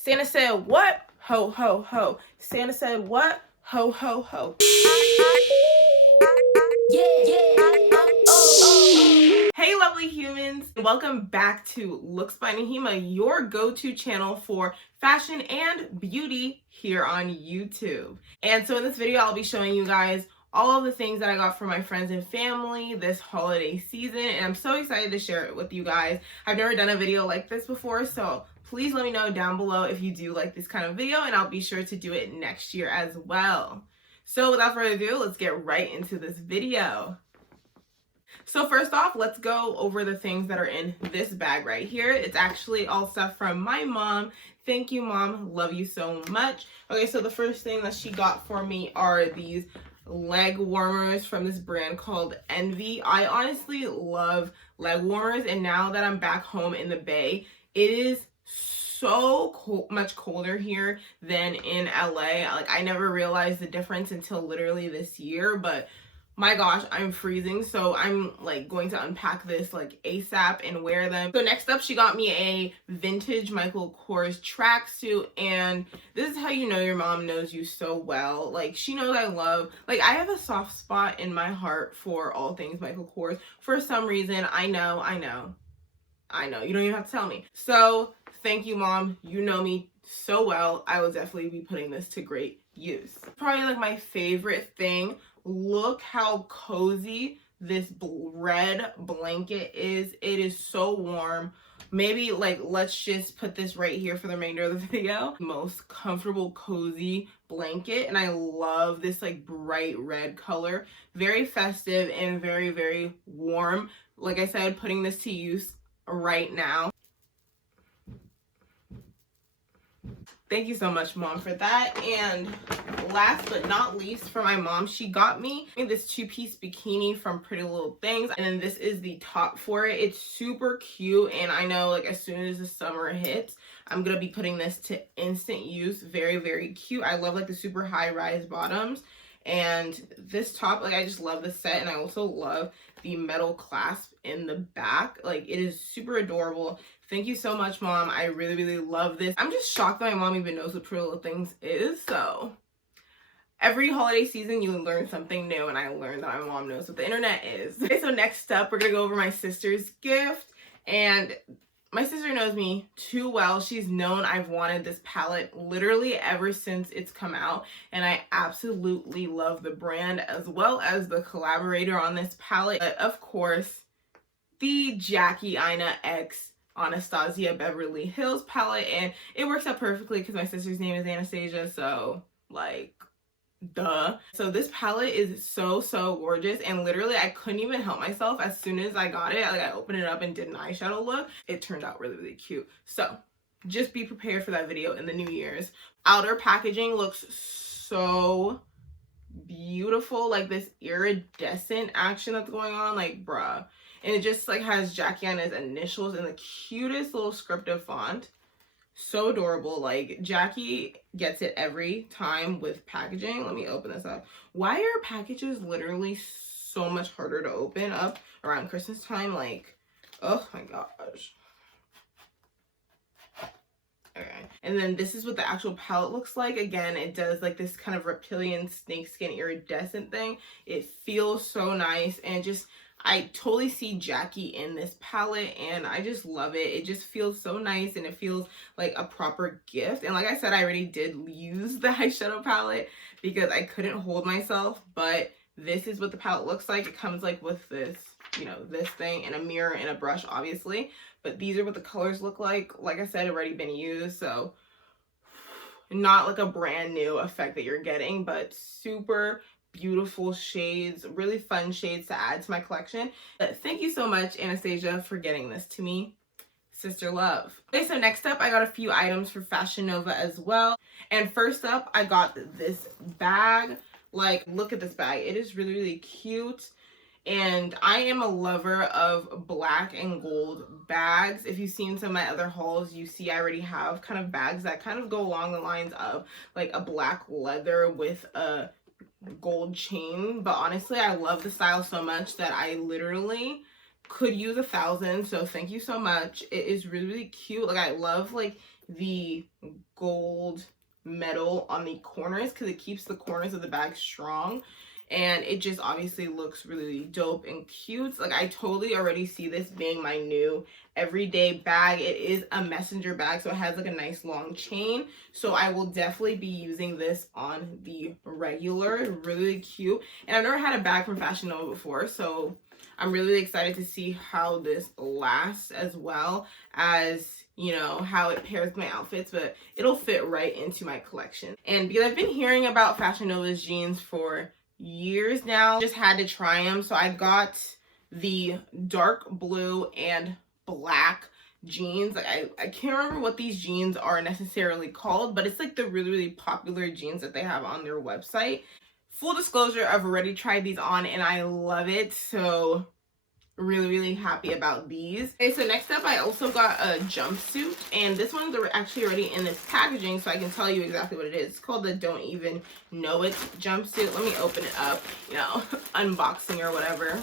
Santa said what? Ho, ho, ho. Santa said what? Ho, ho, ho. Hey lovely humans, welcome back to Looks by Naheemah, your go-to channel for fashion and beauty here on YouTube. And so in this video, I'll be showing you guys all of the things that I got from my friends and family this holiday season, and I'm so excited to share it with you guys. I've never done a video like this before, so please let me know down below if you do like this kind of video, and I'll be sure to do it next year as well. So without further ado, let's get right into this video. So first off, let's go over the things that are in this bag right here. It's actually all stuff from my mom. Thank you, Mom. Love you so much. Okay, so the first thing that she got for me are these leg warmers from this brand called Envy. I honestly love leg warmers, and now that I'm back home in the Bay, it is so much colder here than in LA. Like, I never realized the difference until literally this year, but my gosh, I'm freezing, so I'm like going to unpack this like ASAP and wear them. So next up, she got me a vintage Michael Kors tracksuit, and this is how you know your mom knows you so well. Like, she knows I I have a soft spot in my heart for all things Michael Kors. For some reason, I know. You don't even have to tell me. So thank you, Mom. You know me so well. I will definitely be putting this to great use. Probably like my favorite thing. Look how cozy this red blanket is. It is so warm. Maybe like let's just put this right here for the remainder of the video. Most comfortable cozy blanket, and I love this like bright red color. Very festive and very, very warm. Like I said, putting this to use right now. Thank you so much, Mom, for that. And last but not least, for my mom, she got me this two-piece bikini from Pretty Little Things, and then this is the top for it. It's super cute, and I know like as soon as the summer hits, I'm gonna be putting this to instant use. Very, very cute. I love like the super high-rise bottoms, and this top, like I just love the set, and I also love the metal clasp in the back. Like, it is super adorable. Thank you so much, Mom. I really, really love this. I'm just shocked that my mom even knows what Pretty Little Things is. So every holiday season you learn something new, and I learned that my mom knows what the internet is. Okay, so next up, we're gonna go over my sister's gift. And my sister knows me too well. She's known I've wanted this palette literally ever since it's come out, and I absolutely love the brand as well as the collaborator on this palette. But of course, the Jackie Aina X Anastasia Beverly Hills palette, and it works out perfectly because my sister's name is Anastasia, so like duh. So this palette is so gorgeous, and literally I couldn't even help myself. As soon as I got it, like I opened it up and did an eyeshadow look. It turned out really, really cute. So just be prepared for that video in the New Year's. Outer packaging looks so beautiful, like this iridescent action that's going on, like bruh. And it just like has Jackie Aina's initials in the cutest little scriptive font. So adorable. Like, Jackie gets it every time with packaging. Let me open this up. Why are packages literally so much harder to open up around Christmas time? Like, oh my gosh. Okay. And then this is what the actual palette looks like. Again, it does like this kind of reptilian snakeskin iridescent thing. It feels so nice, and just I totally see Jackie in this palette, and I just love it. It just feels so nice, and it feels like a proper gift. And like I said, I already did use the eyeshadow palette because I couldn't hold myself, but this is what the palette looks like. It comes like with this, you know, this thing and a mirror and a brush, obviously. But these are what the colors look like. Like I said, already been used, so not like a brand new effect that you're getting, but super beautiful shades, really fun shades to add to my collection. But thank you so much, Anastasia, for getting this to me. Sister love. Okay, so next up, I got a few items for Fashion Nova as well. And first up, I got this bag. Like, look at this bag. It is really, really cute. And I am a lover of black and gold bags. If you've seen some of my other hauls, you see I already have kind of bags that kind of go along the lines of like a black leather with a gold chain. But honestly, I love the style so much that I literally could use 1,000. So thank you so much. It is really, really cute. Like, I love like the gold metal on the corners because it keeps the corners of the bag strong. And it just obviously looks really dope and cute. Like, I totally already see this being my new everyday bag. It is a messenger bag, so it has like a nice long chain. So I will definitely be using this on the regular. Really cute. And I've never had a bag from Fashion Nova before, so I'm really excited to see how this lasts, as well as, you know, how it pairs with my outfits, but it'll fit right into my collection. And because I've been hearing about Fashion Nova's jeans for years now, just had to try them. So I got the dark blue and black jeans. Like, I can't remember what these jeans are necessarily called, but it's like the really popular jeans that they have on their website. Full disclosure, I've already tried these on and I love it. So really happy about these. Okay, so next up, I also got a jumpsuit, and this one's actually already in this packaging, so I can tell you exactly what it is. It's called the Don't Even Know It jumpsuit. Let me open it up, you know, unboxing or whatever.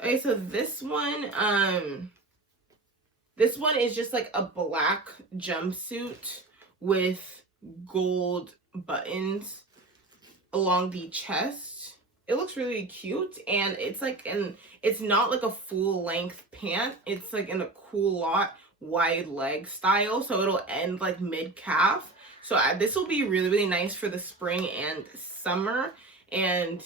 Okay, so this one is just like a black jumpsuit with gold buttons along the chest. It looks really cute, and it's like it's not like a full length pant. It's like in a culotte wide leg style, so it'll end like mid calf. So this will be really nice for the spring and summer. And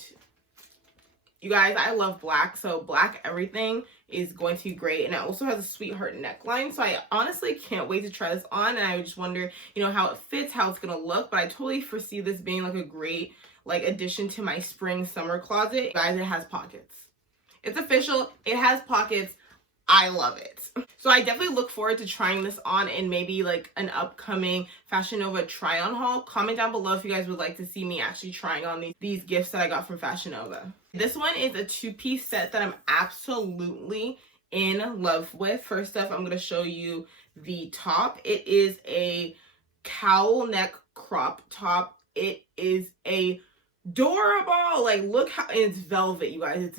you guys, I love black, so black everything is going to be great. And it also has a sweetheart neckline, so I honestly can't wait to try this on. And I just wonder, you know, how it fits, how it's gonna look. But I totally foresee this being like a great like addition to my spring summer closet. Guys, it has pockets. It's official, it has pockets. I love it. So I definitely look forward to trying this on in maybe like an upcoming Fashion Nova try on haul. Comment down below if you guys would like to see me actually trying on these gifts that I got from Fashion Nova. This one is a 2-piece set that I'm absolutely in love with. First up, I'm going to show you the top. It is a cowl neck crop top. It is adorable. Like, look how it's velvet, you guys. It's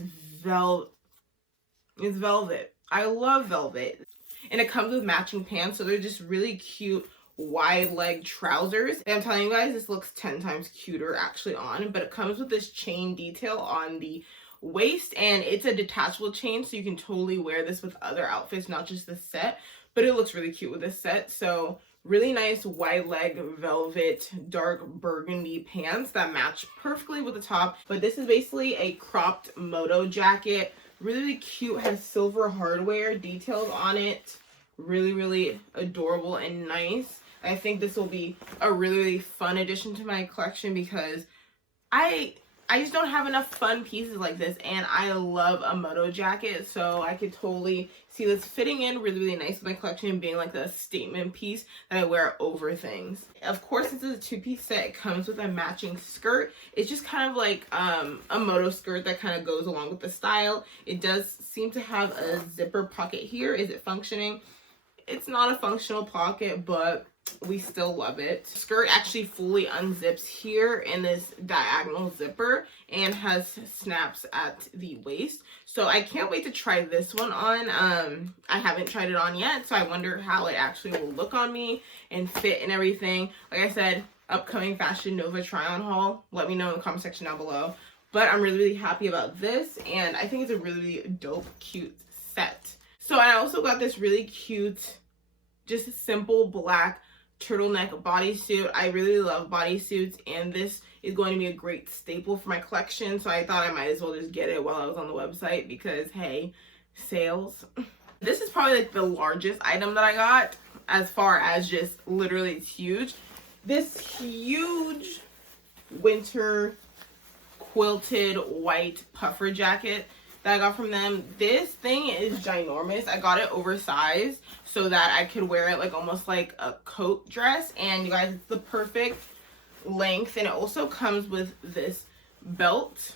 velvet. I love velvet. And it comes with matching pants, so they're just really cute wide leg trousers. And I'm telling you guys, this looks 10 times cuter actually on, but it comes with this chain detail on the waist, and it's a detachable chain, so you can totally wear this with other outfits, not just the set. But it looks really cute with this set. So really nice wide leg velvet dark burgundy pants that match perfectly with the top. But this is basically a cropped moto jacket. Really cute, has silver hardware details on it. Really adorable and nice. I think this will be a really fun addition to my collection because I just don't have enough fun pieces like this, and I love a moto jacket, so I could totally see this fitting in really nice with my collection and being like the statement piece that I wear over things. Of course, this is a 2-piece set. It comes with a matching skirt. It's just kind of like a moto skirt that kind of goes along with the style. It does seem to have a zipper pocket here. Is it functioning? It's not a functional pocket, but we still love it. Skirt actually fully unzips here in this diagonal zipper and has snaps at the waist. So I can't wait to try this one on. I haven't tried it on yet, so I wonder how it actually will look on me and fit and everything. Like I said, upcoming Fashion Nova try on haul. Let me know in the comment section down below. But I'm really happy about this, and I think it's a really dope, cute set. So I also got this really cute, just simple black turtleneck bodysuit. I really love bodysuits, and this is going to be a great staple for my collection, so I thought I might as well just get it while I was on the website because, hey, sales. This is probably like the largest item that I got, as far as just literally it's huge. This huge winter quilted white puffer jacket that I got from them. This thing is ginormous. I got it oversized so that I could wear it like almost like a coat dress. And you guys, it's the perfect length. And it also comes with this belt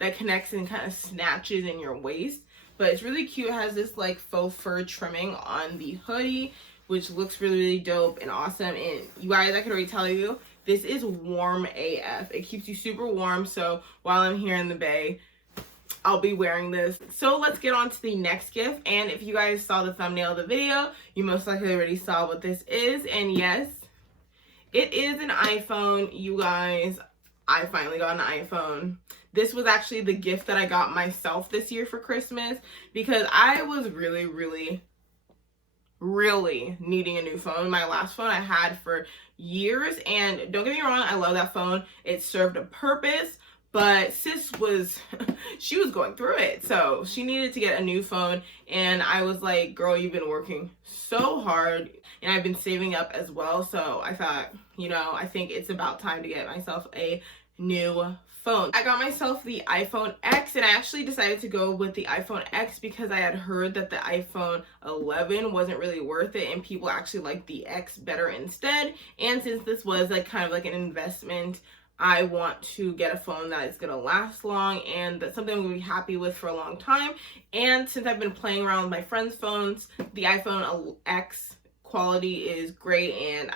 that connects and kind of snatches in your waist. But it's really cute. It has this like faux fur trimming on the hoodie, which looks really dope and awesome. And you guys, I can already tell you, this is warm AF. It keeps you super warm. So while I'm here in the Bay, I'll be wearing this. So let's get on to the next gift. And if you guys saw the thumbnail of the video, you most likely already saw what this is. And yes, it is an iPhone, you guys. I finally got an iPhone. This was actually the gift that I got myself this year for Christmas because I was really needing a new phone. My last phone I had for years, and don't get me wrong, I love that phone. It served a purpose, but sis was, she was going through it. So she needed to get a new phone, and I was like, girl, you've been working so hard, and I've been saving up as well. So I thought, you know, I think it's about time to get myself a new phone. I got myself the iPhone X, and I actually decided to go with the iPhone X because I had heard that the iPhone 11 wasn't really worth it and people actually liked the X better instead. And since this was like kind of like an investment, I want to get a phone that is going to last long and that's something I'm going to be happy with for a long time. And since I've been playing around with my friends' phones, the iPhone X quality is great, and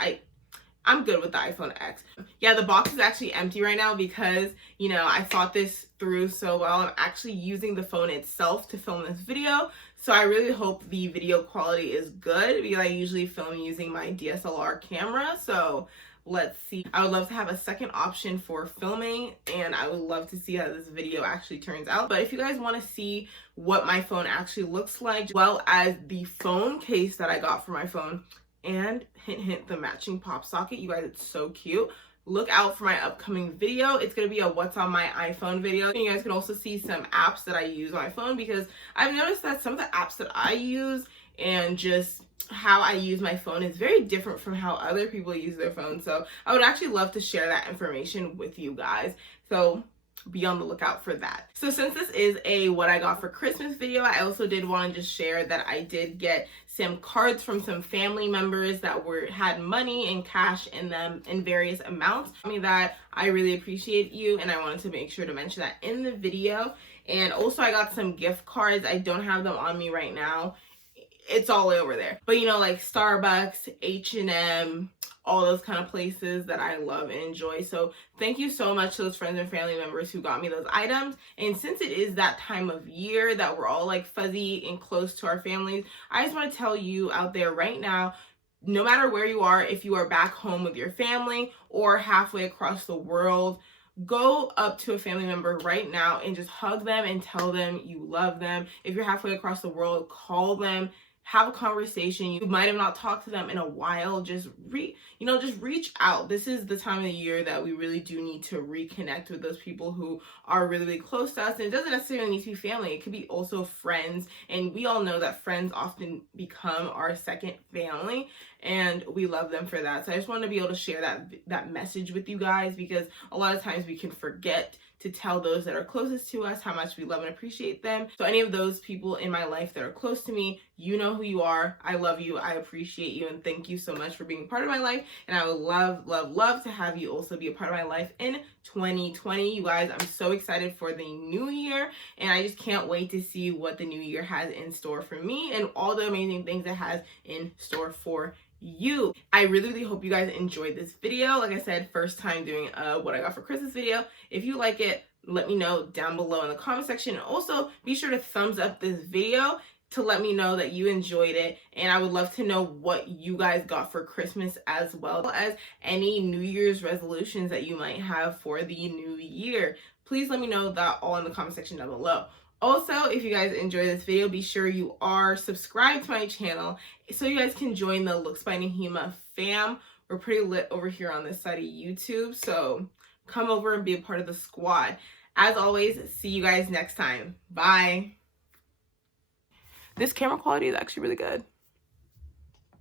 I'm good with the iPhone X. Yeah, the box is actually empty right now because, you know, I thought this through so well. I'm actually using the phone itself to film this video. So I really hope the video quality is good because I usually film using my DSLR camera. So let's see. I would love to have a second option for filming, and I would love to see how this video actually turns out. But if you guys want to see what my phone actually looks like, as well as the phone case that I got for my phone, and hint, the matching pop socket, you guys, it's so cute. Look out for my upcoming video. It's going to be a what's on my iPhone video. And you guys can also see some apps that I use on my phone because I've noticed that some of the apps that I use and just how I use my phone is very different from how other people use their phone. So I would actually love to share that information with you guys. So be on the lookout for that. So since this is a what I got for Christmas video, I also did want to just share that I did get some cards from some family members that had money and cash in them in various amounts. I mean, that I really appreciate you, and I wanted to make sure to mention that in the video. And also I got some gift cards. I don't have them on me right now. It's all over there. But you know, like Starbucks, H&M, all those kind of places that I love and enjoy. So thank you so much to those friends and family members who got me those items. And since it is that time of year that we're all like fuzzy and close to our families, I just want to tell you out there right now, no matter where you are, if you are back home with your family or halfway across the world, go up to a family member right now and just hug them and tell them you love them. If you're halfway across the world, call them. Have a conversation. You might have not talked to them in a while. Just reach out. This is the time of the year that we really do need to reconnect with those people who are really close to us. And it doesn't necessarily need to be family. It could be also friends. And we all know that friends often become our second family, and we love them for that. So I just want to be able to share that message with you guys, because a lot of times we can forget to tell those that are closest to us how much we love and appreciate them. So any of those people in my life that are close to me, you know who you are. I love you. I appreciate you. And thank you so much for being part of my life. And I would love to have you also be a part of my life in 2020. You guys, I'm so excited for the new year. And I just can't wait to see what the new year has in store for me and all the amazing things it has in store for you. I really hope you guys enjoyed this video. Like I said, first time doing a what I got for Christmas video. If you like it, let me know down below in the comment section. And also be sure to thumbs up this video to let me know that you enjoyed it. And I would love to know what you guys got for Christmas, as well as any New Year's resolutions that you might have for the new year. Please let me know that all in the comment section down below. Also, if you guys enjoyed this video, be sure you are subscribed to my channel so you guys can join the Looks by Naheemah fam. We're pretty lit over here on this side of YouTube, so come over and be a part of the squad. As always, see you guys next time. Bye. This camera quality is actually really good.